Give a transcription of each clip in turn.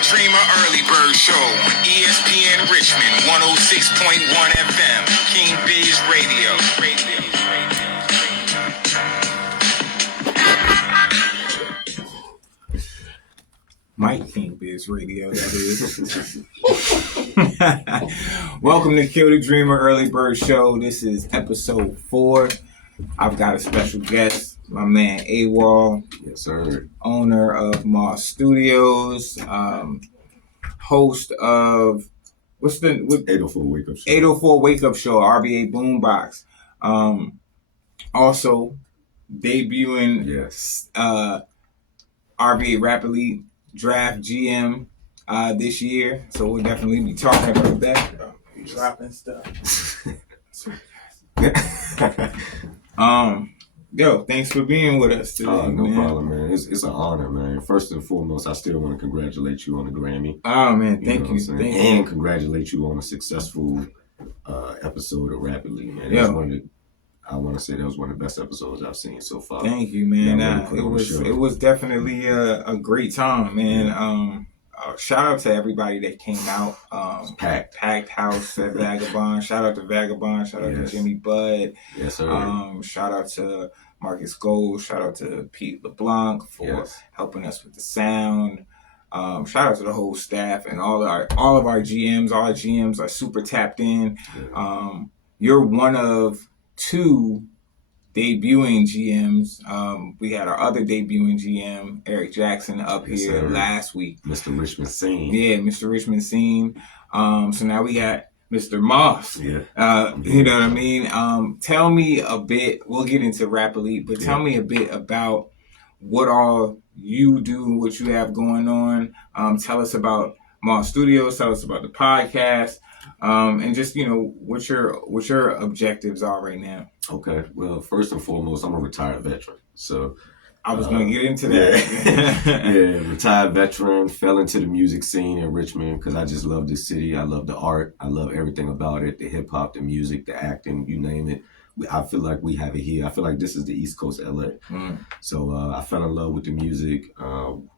the Dreamer Early Bird Show. ESPN Richmond, 106.1 FM. King Biz Radio. Mike King Biz Radio, that is. Welcome to Kill the Dreamer Early Bird Show. This is episode 4. I've got a special guest, my man AWOL. Yes, sir. Owner of Moss Studios, host of, what's the... 804 Wake Up Show. 804 Wake Up Show, RBA Boombox. Also, debuting RBA Rapidly Draft GM this year, so we'll definitely be talking about that. Dropping stuff. Yo, thanks for being with us today. No problem, man. It's an honor, man. First and foremost, I still want to congratulate you on the Grammy. Oh man, thank you. And congratulate you on a successful episode of Rapidly, man. I want to say that was one of the best episodes I've seen so far. Thank you, man. It was definitely a great time, man. Shout out to everybody that came out. Packed house at Vagabond. Shout out to Vagabond. Shout out to Jimmy Budd. Yes, sir. Shout out to Marcus Gold. Shout out to Pete LeBlanc for helping us with the sound. Shout out to the whole staff and all of our GMs. All our GMs are super tapped in. You're one of 2 debuting GMs. We had our other debuting GM, Eric Jackson, up here last week. Mr. Richmond Scene. Yeah, Mr. Richmond Scene. So now we got Mr. Moss. Yeah. You know what I mean? Tell me a bit, we'll get into Rapidly, but tell me a bit about what all you do, what you have going on. Tell us about Moss Studios, tell us about the podcast. And just, what your objectives are right now. Okay. Well, first and foremost, I'm a retired veteran. So I was going to get into that. Retired veteran, fell into the music scene in Richmond because I just love this city. I love the art. I love everything about it, the hip hop, the music, the acting, you name it. I feel like we have it here. I feel like this is the East Coast LA. So I fell in love with the music,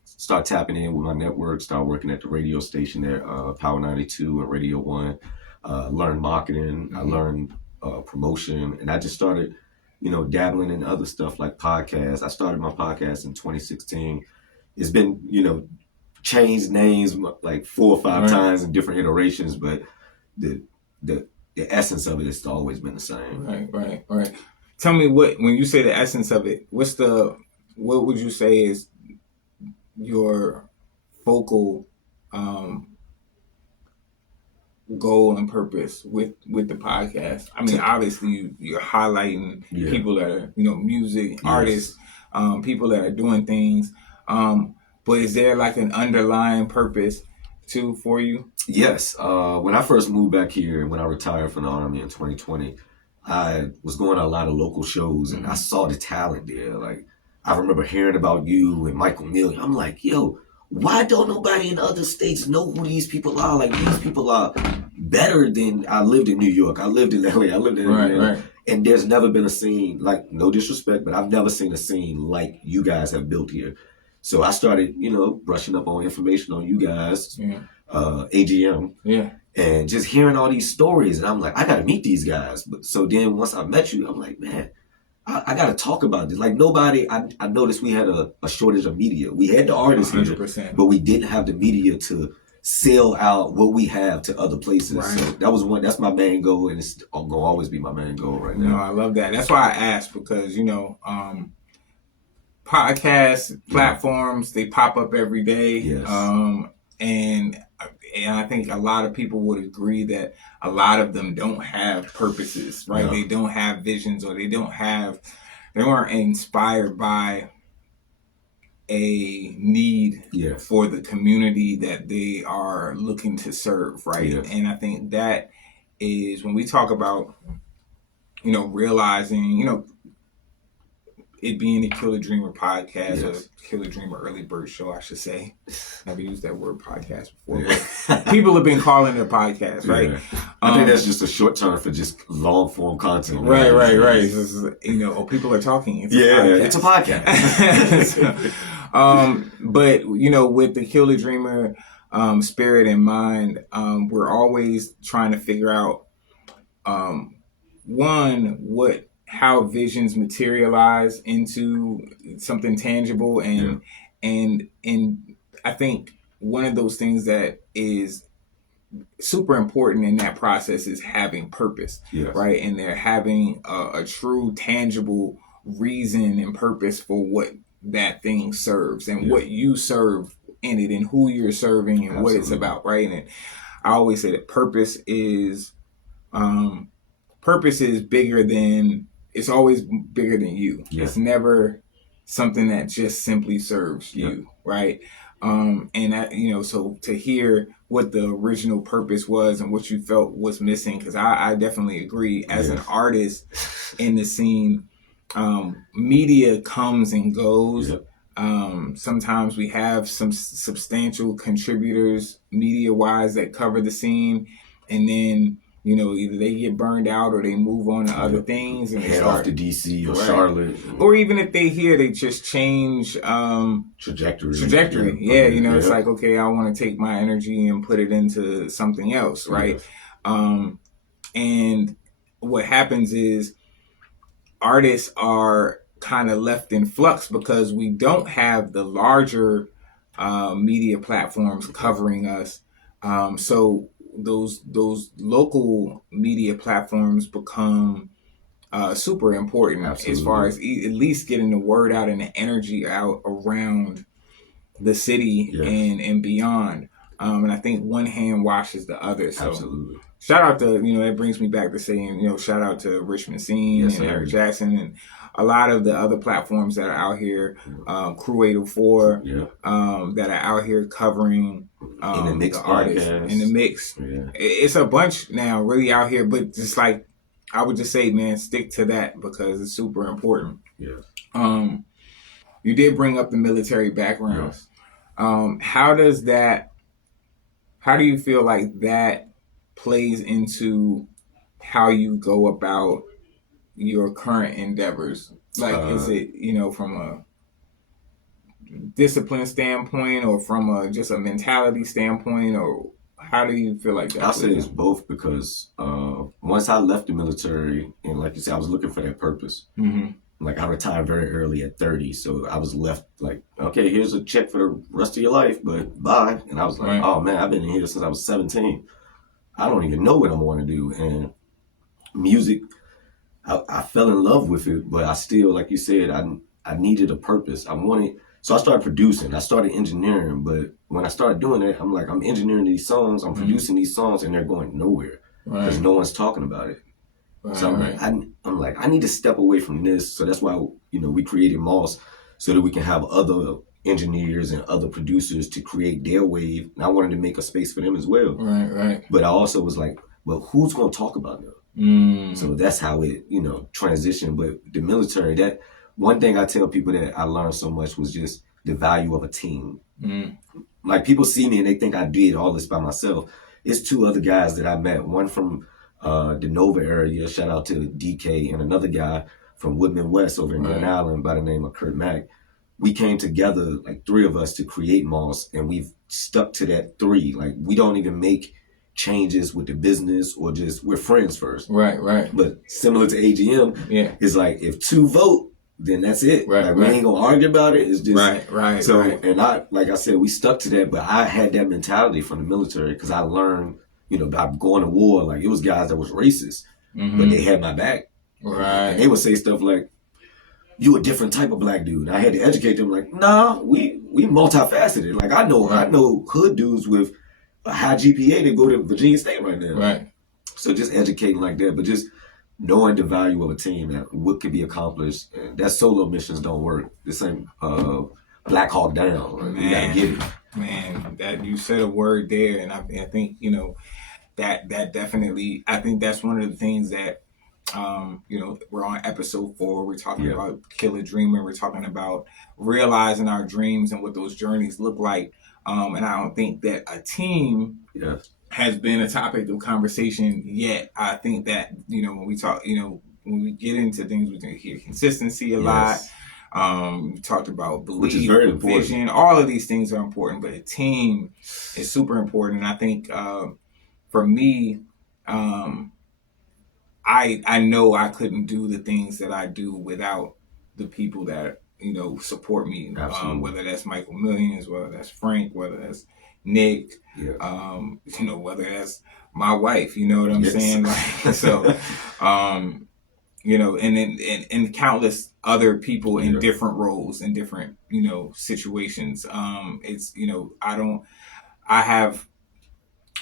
start tapping in with my network, start working at the radio station there, Power 92 and Radio 1, learned marketing, I learned promotion, and I just started, dabbling in other stuff like podcasts. I started my podcast in 2016. It's been, changed names like 4 or 5 times in different iterations, but the essence of it has always been the same. Right. Tell me when you say the essence of it, what would you say is your focal goal and purpose with the podcast? I mean, obviously you're highlighting people that are, music artists, people that are doing things. But is there like an underlying purpose too for you? Yes. When I first moved back here, when I retired from the Army in 2020, I was going to a lot of local shows and I saw the talent there. Like, I remember hearing about you and Michael Million. I'm like, yo, why don't nobody in other states know who these people are? Like, these people are better than... I lived in New York. I lived in LA. I lived in Atlanta. Right. And there's never been a scene, like, no disrespect, but I've never seen a scene like you guys have built here. So I started, brushing up on information on you guys, AGM, and just hearing all these stories. And I'm like, I got to meet these guys. But so then once I met you, I'm like, man, I got to talk about this. Like I noticed we had a shortage of media. We had the artists, 100%, but we didn't have the media to sell out what we have to other places. Right. So that's my main goal, and it's going to always be my main goal right now. No, I love that. That's why I asked, because, podcast platforms, they pop up every day. Yes. And I think a lot of people would agree that a lot of them don't have purposes, right? They don't have visions, or they weren't inspired by a need for the community that they are looking to serve, right? Yes. And I think that is when we talk about, realizing, it being a Kill the Dreamer podcast, or Kill the Dreamer Early Bird Show, I should say. I've used that word podcast before. But people have been calling it a podcast, right? Yeah. I think that's just a short term for just long form content. Right. Just, people are talking. It's a podcast. But, with the Kill the Dreamer spirit in mind, we're always trying to figure out, how visions materialize into something tangible, and I think one of those things that is super important in that process is having purpose, right? And they're having a true, tangible reason and purpose for what that thing serves and what you serve in it and who you're serving and what it's about, right? And I always say that purpose is bigger than, it's always bigger than you. It's never something that just simply serves you, right? And that, so to hear what the original purpose was and what you felt was missing, because I definitely agree. As an artist in the scene, media comes and goes. Sometimes we have some substantial contributors media-wise that cover the scene, and then either they get burned out or they move on to other things and head off to DC or Charlotte, or even if they hear, they just change trajectory. It's like, okay, I want to take my energy and put it into something else, right? And what happens is artists are kind of left in flux because we don't have the larger media platforms covering us. So those local media platforms become super important. Absolutely. As far as at least getting the word out and the energy out around the city and beyond. And I think one hand washes the other. So absolutely. Shout out to, that brings me back to saying, shout out to Richmond Scene and Eric Jackson and a lot of the other platforms that are out here, Crew 804, that are out here covering in the mix, the artists in the mix. It's a bunch now really out here, but just like, I would just say, man, stick to that because it's super important. You did bring up the military background. How do you feel like that plays into how you go about your current endeavors? Like, is it, from a discipline standpoint or from just a mentality standpoint, or how do you feel like that? I'll say it's both because once I left the military, and like you said, I was looking for that purpose. Like, I retired very early at 30, so I was left like, okay, here's a check for the rest of your life, but bye. And I was like, oh man, I've been in here since I was 17. I don't even know what I want to do. And music, I fell in love with it, but I still, like you said, I needed a purpose. So I started producing. I started engineering, but when I started doing it, I'm like, I'm engineering these songs, I'm producing these songs, and they're going nowhere because no one's talking about it. So I'm like, I need to step away from this. So that's why, we created Moss so that we can have other engineers and other producers to create their wave. And I wanted to make a space for them as well. Right. But I also was like, well, who's going to talk about them? So that's how it, transitioned. But the military, that one thing I tell people that I learned so much was just the value of a team. Like, people see me and they think I did all this by myself. It's two other guys that I met, one from the Nova area, shout out to DK, and another guy from Woodman West over in Glen Island by the name of Kurt Mack. We came together, like three of us, to create Moss, and we've stuck to that three. Like, we don't even make changes with the business or just, we're friends first. Right. But similar to AGM, it's like, if two vote, then that's it. We ain't gonna argue about it. It's just right. So, and like I said, we stuck to that, but I had that mentality from the military because I learned, by going to war. Like, it was guys that was racist, but they had my back. And they would say stuff like, "You a different type of black dude." And I had to educate them, like, "Nah, we multifaceted. Like, I know hood dudes with a high GPA that go to Virginia State right now." So just educating like that, but just knowing the value of a team and what can be accomplished. And that solo missions don't work. This ain't Black Hawk Down. You gotta get it. Man, that you said a word there, and I think that definitely. I think that's one of the things that we're on episode 4. We're talking about Kill a Dreamer. We're talking about realizing our dreams and what those journeys look like. And I don't think that a team has been a topic of conversation yet. I think that when we talk, when we get into things, we can hear consistency a lot. You talked about belief, which is very important. vision. All of these things are important, but a team is super important. And I think for me, I know I couldn't do the things that I do without the people that support me. Whether that's Michael Millions, whether that's Frank, whether that's Nick, Yes. Whether that's my wife. You know what I'm saying? Like so, and countless other people in different roles in different situations.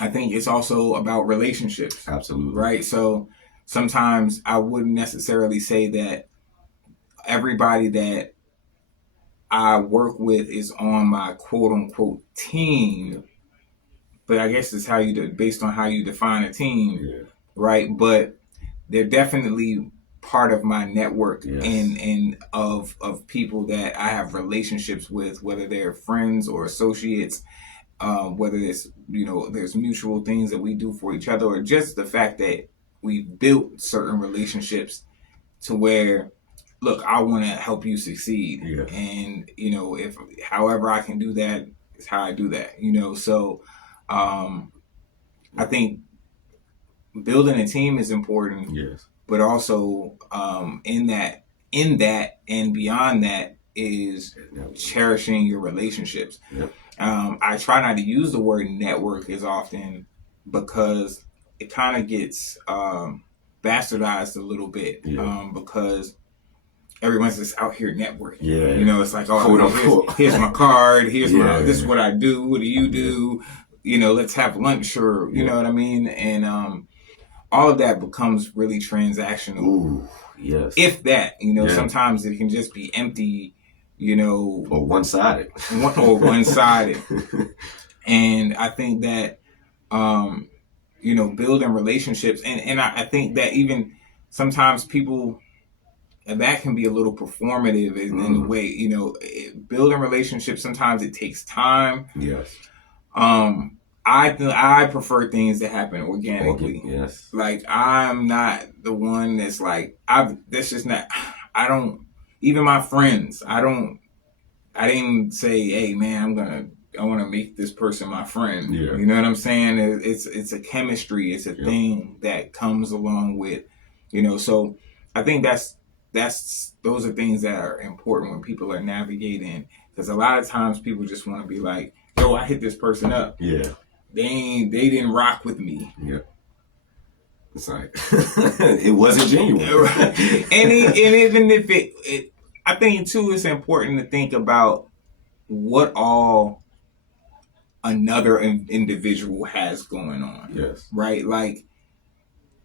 I think it's also about relationships. Absolutely. Right. So sometimes I wouldn't necessarily say that everybody that I work with is on my quote unquote team, but I guess it's based on how you define a team, right? But they're definitely part of my network and of people that I have relationships with, whether they're friends or associates, whether it's there's mutual things that we do for each other, or just the fact that we built certain relationships to where, look, I want to help you succeed, and if however I can do that is how I do that. So I think building a team is important, but also in that and beyond that is cherishing your relationships. I try not to use the word network as often because it kind of gets bastardized a little bit, because everyone's just out here networking. It's like, here's my card, here's my, this is what I do, what do you do? Let's have lunch, or you know what I mean? And all of that becomes really transactional. Ooh, yes. If that, sometimes it can just be empty, or one-sided. One-sided. And I think that building relationships, and I think that even sometimes people, and that can be a little performative in the way, building relationships, sometimes it takes time. Yes. I prefer things that happen organically. Yes. Like, I'm not the one that's like, even my friends, I didn't say, hey man, I want to make this person my friend. You know what I'm saying? It's a chemistry. It's a thing that comes along with, so I think those are things that are important when people are navigating, because a lot of times people just want to be like, yo, I hit this person up. They didn't rock with me. It's like, it wasn't genuine. and even if it, I think too, it's important to think about what all another individual has going on. Right? Like,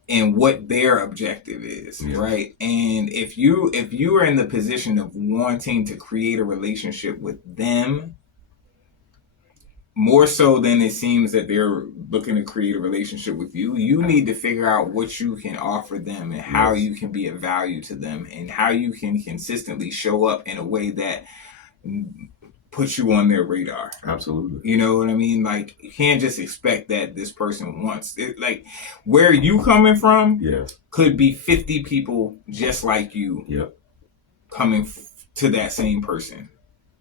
and what their objective is, right? And if you are in the position of wanting to create a relationship with them, more so than it seems that they're looking to create a relationship with you, you need to figure out what you can offer them and how you can be of value to them and how you can consistently show up in a way that puts you on their radar. Absolutely. You know what I mean? Like, you can't just expect that this person wants it. Like, where you coming from could be 50 people just like you coming to that same person.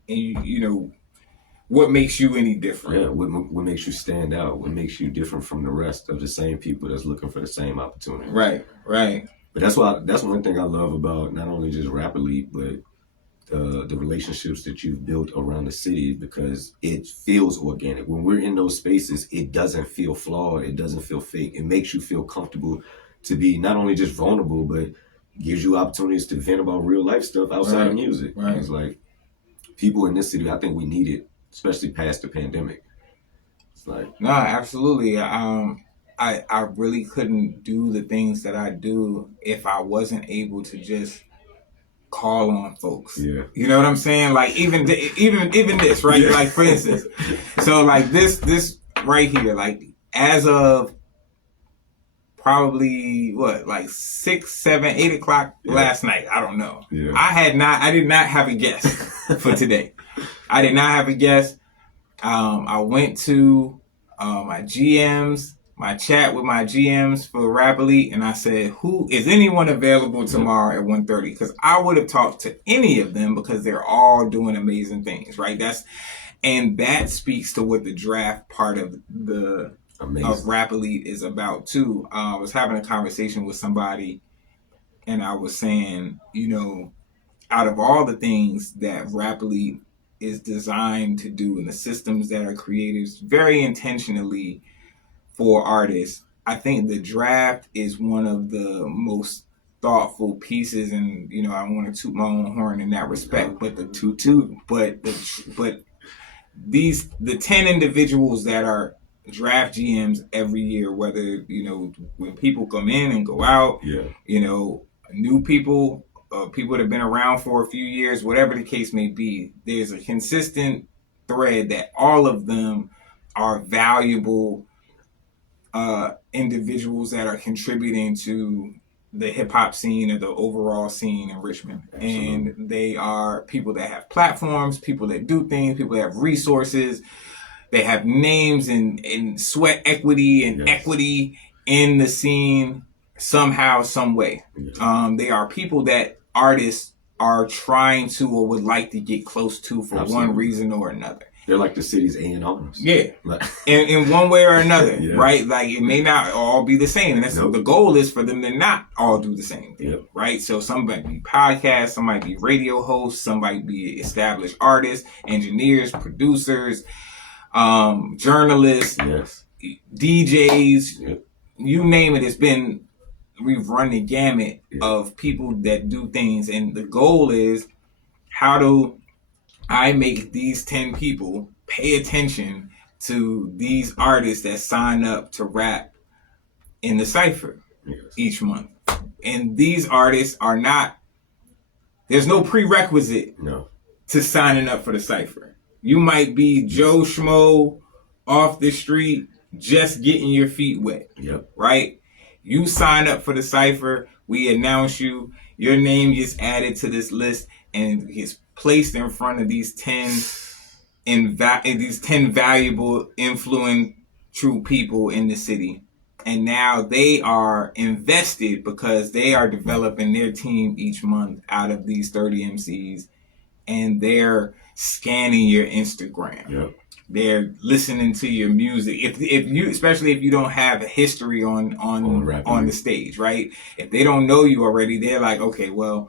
And what makes you any different? What makes you stand out? What makes you different from the rest of the same people that's looking for the same opportunity? Right. But that's one thing I love about not only just Rap Elite, but the relationships that you've built around the city, because it feels organic. When we're in those spaces, it doesn't feel flawed. It doesn't feel fake. It makes you feel comfortable to be not only just vulnerable, but gives you opportunities to vent about real life stuff outside of music. It's like, people in this city, I think we need it, especially past the pandemic. It's like, no, absolutely. I really couldn't do the things that I do if I wasn't able to just call on folks. You know what I'm saying? Like, even this, right? Like, for instance, so like this right here, like, as of probably like 6, 7, 8 o'clock last night, I don't know. I did not have a guest for today. I did not have a guest. I went to my GM's my chat with my GMs for Rap Elite, and I said, "Who is anyone available tomorrow at 1:30?" Because I would have talked to any of them because they're all doing amazing things, right? That speaks to what the draft part of Rap Elite is about too. I was having a conversation with somebody, and I was saying, out of all the things that Rap Elite is designed to do, and the systems that are created very intentionally for artists, I think the draft is one of the most thoughtful pieces, and I want to toot my own horn in that respect. But the the 10 individuals that are draft GMs every year, whether when people come in and go out, new people, people that have been around for a few years, whatever the case may be, there's a consistent thread that all of them are valuable individuals that are contributing to the hip hop scene or the overall scene in Richmond. Absolutely. And they are people that have platforms, people that do things, people that have resources, they have names and sweat equity and equity in the scene somehow, some way. They are people that artists are trying to or would like to get close to for one reason or another. They're like the city's A&Rs. Yeah. in one way or another, right? Like, it may not all be the same. And that's the goal is for them to not all do the same thing, right? So some might be podcasts, some might be radio hosts, some might be established artists, engineers, producers, journalists, DJs, you name it. We've run the gamut of people that do things. And the goal is, how do I make these 10 people pay attention to these artists that sign up to rap in the Cypher each month? And these artists are not, there's no prerequisite to signing up for the Cypher. You might be Joe Schmo off the street, just getting your feet wet, right? You sign up for the Cypher, we announce you, your name gets added to this list, and gets placed in front of these 10 valuable, influential people in the city. And now they are invested because they are developing their team each month out of these 30 MCs, and they're scanning your Instagram. They're listening to your music. If you, especially if you don't have a history on the stage, right? If they don't know you already, they're like, okay, well,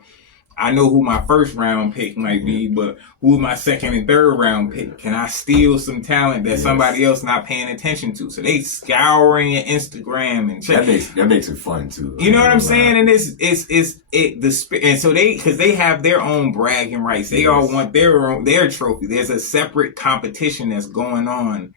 I know who my first round pick might be, but who my second and third round pick? Can I steal some talent that somebody else not paying attention to? So they scouring your Instagram and check. That makes it fun too. You know what I'm saying? And because they have their own bragging rights. They all want their trophy. There's a separate competition that's going on.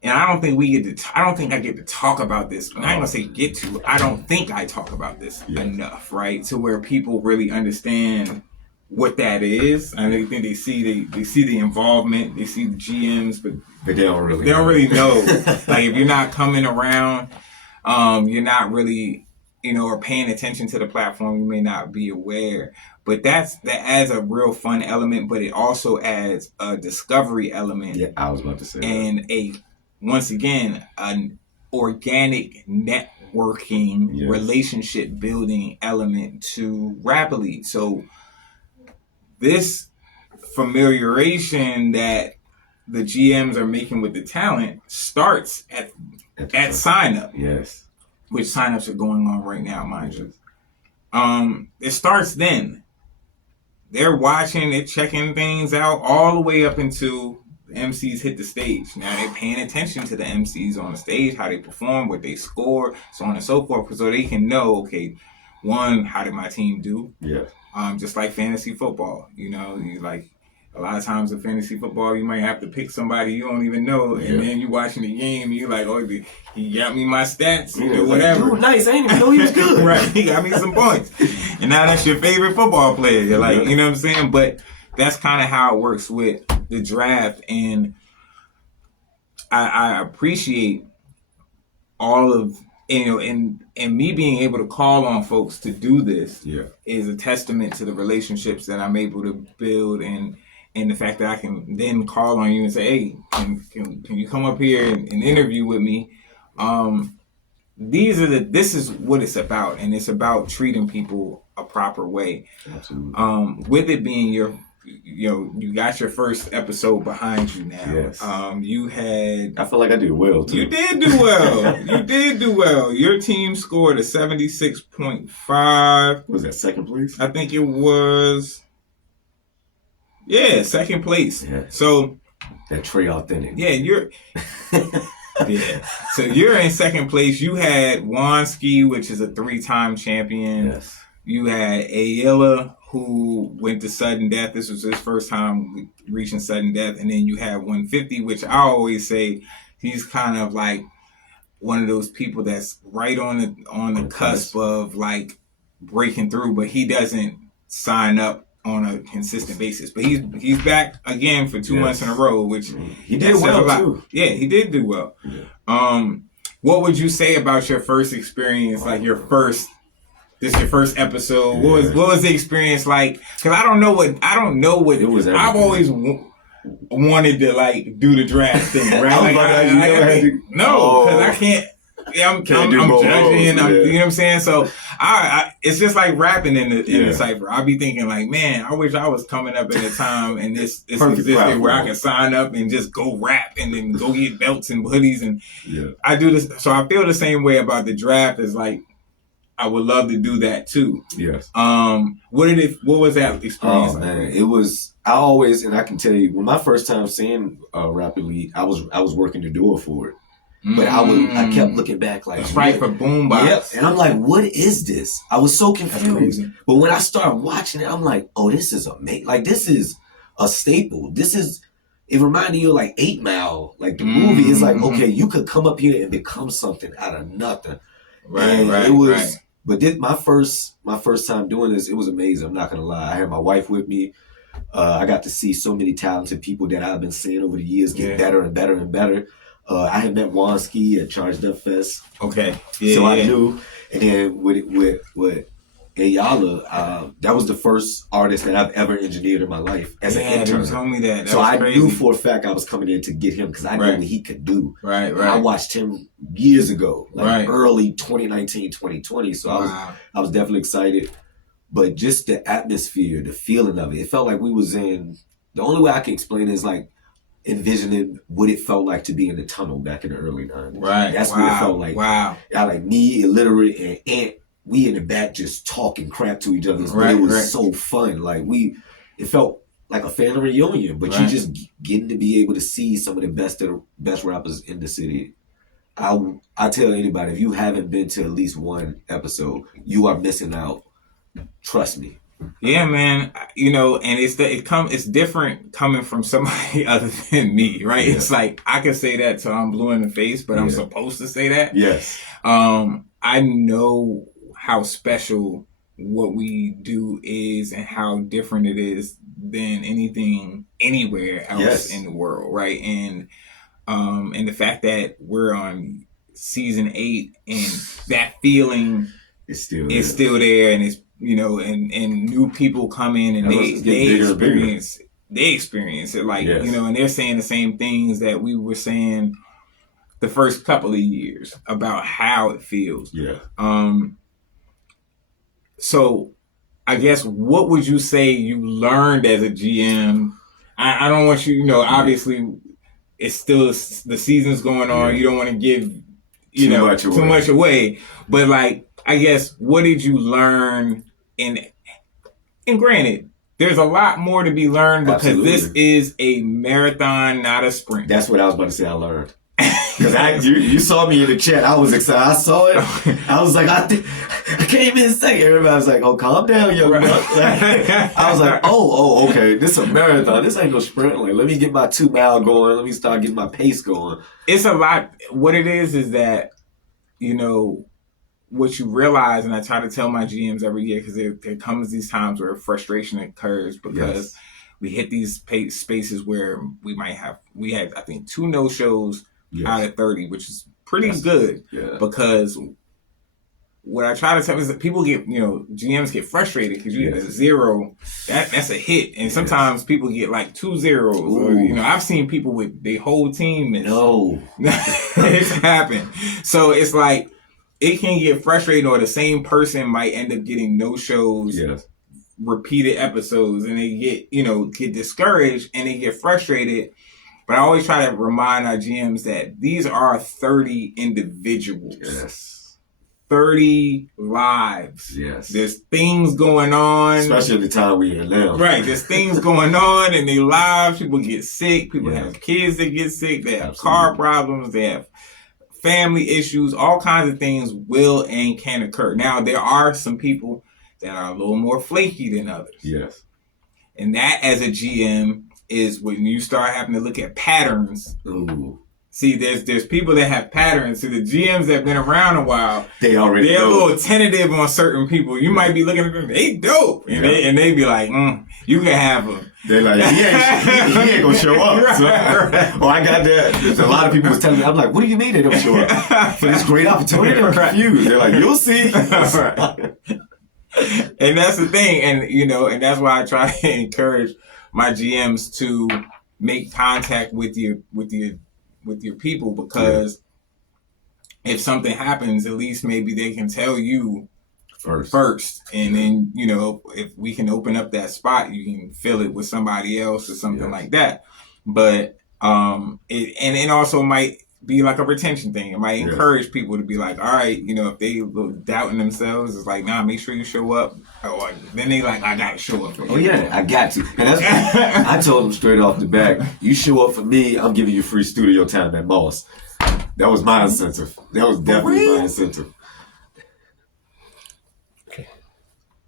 And I don't think I get to talk about this. I ain't gonna say get to. I don't think I talk about this enough, right? To where people really understand what that is. And they think they see the involvement, they see the GMs, but they don't really know. Like, if you're not coming around, you're not really, or paying attention to the platform, you may not be aware. But that adds a real fun element, but it also adds a discovery element. Yeah, I was about to say and that. Once again, an organic networking, relationship building element to Rap Elite. So this familiarization that the GMs are making with the talent starts at sign up. Which signups are going on right now, mind you. It starts then. They're watching, they're checking things out all the way up until the MCs hit the stage. Now they're paying attention to the MCs on the stage, how they perform, what they score, so on and so forth, so they can know, okay, one, how did my team do? Just like fantasy football, you like a lot of times in fantasy football, you might have to pick somebody you don't even know, and then you watching the game, and you're like, oh, he got me my stats, whatever. Dude, nice, I didn't even know he was good. Right, he got me some points. And now that's your favorite football player. You're like, you know what I'm saying? But that's kind of how it works with the draft, and I appreciate all of, and me being able to call on folks to do this is a testament to the relationships that I'm able to build, and the fact that I can then call on you and say, hey, can you come up here and interview with me? This is what it's about, and it's about treating people a proper way. Absolutely. With it being you got your first episode behind you now. Yes. You had. I feel like I did well too. You did do well. You did do well. Your team scored a 76.5. Was that second place? I think it was. Yeah, second place. Yeah. So. That Trey Authentic. Yeah, you're. Yeah. So you're in second place. You had Wanski, which is a 3-time champion. Yes. You had Ayala, who went to sudden death. This was his first time reaching sudden death. And then you had 150, which I always say he's kind of like one of those people that's right on the cusp of like breaking through, but he doesn't sign up on a consistent basis. But he's back again for 2 months in a row, which he did well too. Yeah, he did do well. Yeah. What would you say about your first experience? Like this is your first episode. Yeah. What was the experience like? Because I don't know what it was. I've always wanted to like do the draft thing, right? No, because I can't. Yeah, I'm judging. You know what I'm saying? So I it's just like rapping in the cipher. I'll be thinking like, man, I wish I was coming up at a time and this existed where I could sign up and just go rap and then go get belts and hoodies and I do this. So I feel the same way about the draft. Is like I would love to do that too. Yes. What was that experience? Oh man, it was. I always, and I can tell you, when my first time seeing Rap Elite, I was working the door for it. But I kept looking back like, that's right, for Boombox. Yep. And I'm like, what is this? I was so confused. But when I started watching it, I'm like, oh, this is amazing. Like, this is a staple. It reminded you of like 8 Mile. Like the movie is like, okay, you could come up here and become something out of nothing. Right. But my first time doing this, it was amazing. I'm not gonna lie. I had my wife with me. I got to see so many talented people that I've been seeing over the years get better and better and better. I had met Wanski at Charged Up Fest. Okay. So I knew. And then with Ayala, that was the first artist that I've ever engineered in my life as an intern. You told me that. So I knew for a fact I was coming in to get him because I knew what he could do. Right. I watched him years ago, like early 2019, 2020. So I was definitely excited. But just the atmosphere, the feeling of it, it felt like we was in, the only way I can explain it is like, envisioning what it felt like to be in the tunnel back in the early 90s. Right. That's what it felt like. Wow. I like me, illiterate, and Ant, we in the back just talking crap to each other. But it was so fun. Like it felt like a family reunion, but you just getting to be able to see some of the best rappers in the city. I tell anybody, if you haven't been to at least one episode, you are missing out. Trust me. Yeah, man. You know, and it's different coming from somebody other than me, right? Yeah. It's like I can say that till I'm blue in the face, but I'm supposed to say that. Yes. I know how special what we do is and how different it is than anything anywhere else in the world, right? And the fact that we're on season 8 and that feeling is still there, and it's, you know, and new people come in and they experience it, like, you know, and they're saying the same things that we were saying the first couple of years about how it feels. Yeah. So I guess what would you say you learned as a GM? I don't want you know, obviously it's still the season's going on. You don't want to give, too much away. But like, I guess, what did you learn? And granted, there's a lot more to be learned because this is a marathon, not a sprint. That's what I was about to say I learned. Because you saw me in the chat. I was excited. I saw it. I was like, I came in second. Everybody was like, oh, calm down, young buck. I was like, oh, okay. This is a marathon. This ain't no sprint. Like, let me get my 2 mile going. Let me start getting my pace going. It's a lot. What it is that, you know, what you realize, and I try to tell my GMs every year, because there comes these times where frustration occurs because we hit these spaces where we had, I think, 2 no-shows out of 30, which is pretty good because what I try to tell is that people get, GMs get frustrated because you get a 0. That's a hit. And sometimes people get like 2 zeros. Or, I've seen people with their whole team miss. No. It's happened. So it's like, it can get frustrating, or the same person might end up getting no shows, repeated episodes, and they get discouraged and they get frustrated. But I always try to remind our GMs that these are 30 individuals. Yes. 30 lives. Yes. There's things going on. Especially at the time we in now. Right. There's things going on in their lives. People get sick. People have kids that get sick. They have car problems. They have family issues. All kinds of things will and can occur. Now, there are some people that are a little more flaky than others. Yes. And that, as a GM, is when you start having to look at patterns. Ooh. See, there's people that have patterns. So the GMs that have been around a while, they're a little tentative on certain people. You might be looking at them, they dope. And they be like, you can have them. They're like, he ain't gonna show up. Right. Oh, I got that. A lot of people was telling me, I'm like, what do you mean they don't show up? For this great opportunity, they're confused. They're like, you'll see. And that's the thing. And, and that's why I try to encourage my GMs to make contact with your people, because if something happens, at least maybe they can tell you first. And then, if we can open up that spot, you can fill it with somebody else or something like that. But it also might be like a retention thing. It might encourage people to be like, all right, if they doubting themselves, it's like, nah, make sure you show up. Or then they like, I gotta show up for you. Oh yeah, I got to. And that's I told them straight off the back, you show up for me, I'm giving you free studio time at Moss. That was my incentive. That was definitely my incentive.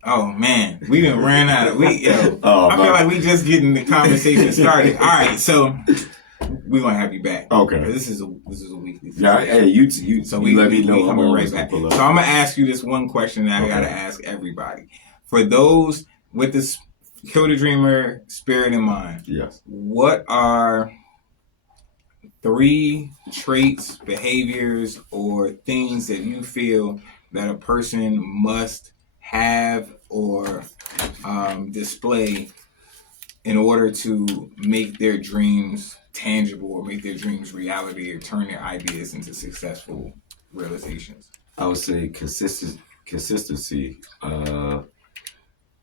Oh man, we done ran out of I feel like we just getting the conversation started. All right, so we're gonna have you back. Okay. This is a weekly. Yeah, hey, you. So we let me know. I'm right back. So I'm gonna ask you this one question that I gotta ask everybody. For those with this Kill the Dreamer spirit in mind, what are 3 traits, behaviors, or things that you feel that a person must have or display in order to make their dreams tangible, or make their dreams reality, or turn their ideas into successful realizations? I would say consistency,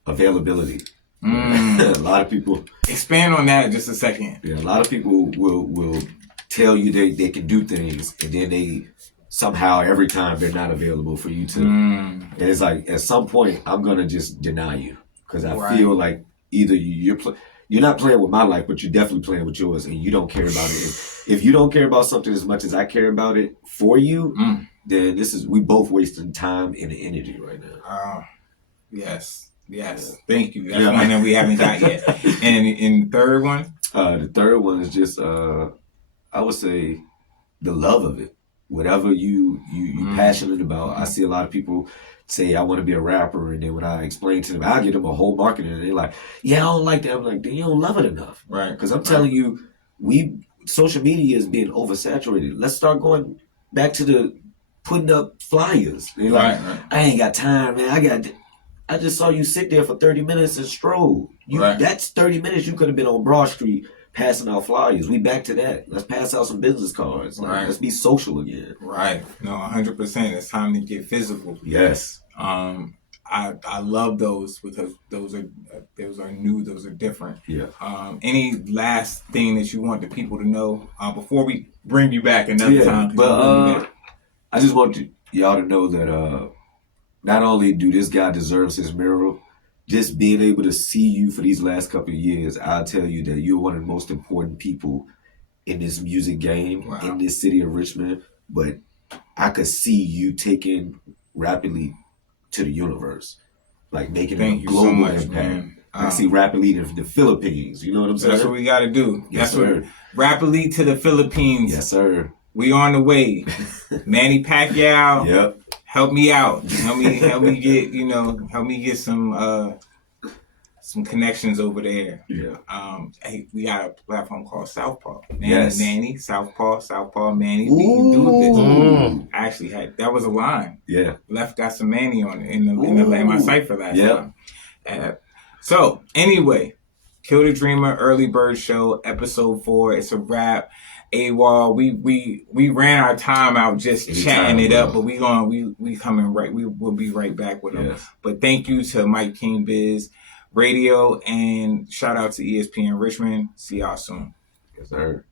availability. A lot of people expand on that in just a second. Yeah, a lot of people will tell you they can do things, and then they somehow every time they're not available for you to. And it's like at some point I'm gonna just deny you, because I feel like either you're not playing with my life, but you're definitely playing with yours, and you don't care about it. If you don't care about something as much as I care about it for you, then we both wasting time and energy right now. Yes. Thank you. That's one that we haven't got yet. And the third one? The third one is just I would say the love of it. Whatever you passionate about. I see a lot of people say, I want to be a rapper, and then when I explain to them, I give them a whole marketing, and they're like, yeah, I don't like that. I'm like, then you don't love it enough. Right. Because I'm telling you, social media is being oversaturated. Let's start going back to the putting up flyers. They're like, I ain't got time, man. I just saw you sit there for 30 minutes and stroll. That's 30 minutes you could have been on Broad Street passing out flyers. We back to that. Let's pass out some business cards. Let's be social again. Right. No, 100%. It's time to get physical. Yes. I love those, because those are new. Those are different. Yeah. Any last thing that you want the people to know before we bring you back another time? But I just want y'all to know that not only do this guy deserves his mural, just being able to see you for these last couple of years, I'll tell you that you're one of the most important people in this music game, in this city of Richmond. But I could see you taking rapidly to the universe, like making a global impact. I see rapidly to the Philippines. You know what I'm saying? That's what we got to do. Yes, sir. Rapidly to the Philippines. Yes, sir. We on the way. Manny Pacquiao. Yep. Help me out. Help me get some some connections over there. Yeah. Hey, we got a platform called Southpaw. Yes. Manny, Southpaw, Manny. We can do this. I actually that was a line. Yeah. Left got some Manny on it in my cipher last time. So anyway, Kill the Dreamer Early Bird Show, episode 4. It's a wrap. AWOL, we ran our time out just chatting it up, but we coming right. We will be right back with them. Yes. But thank you to Mike King Biz Radio, and shout out to ESPN Richmond. See y'all soon. Yes, sir.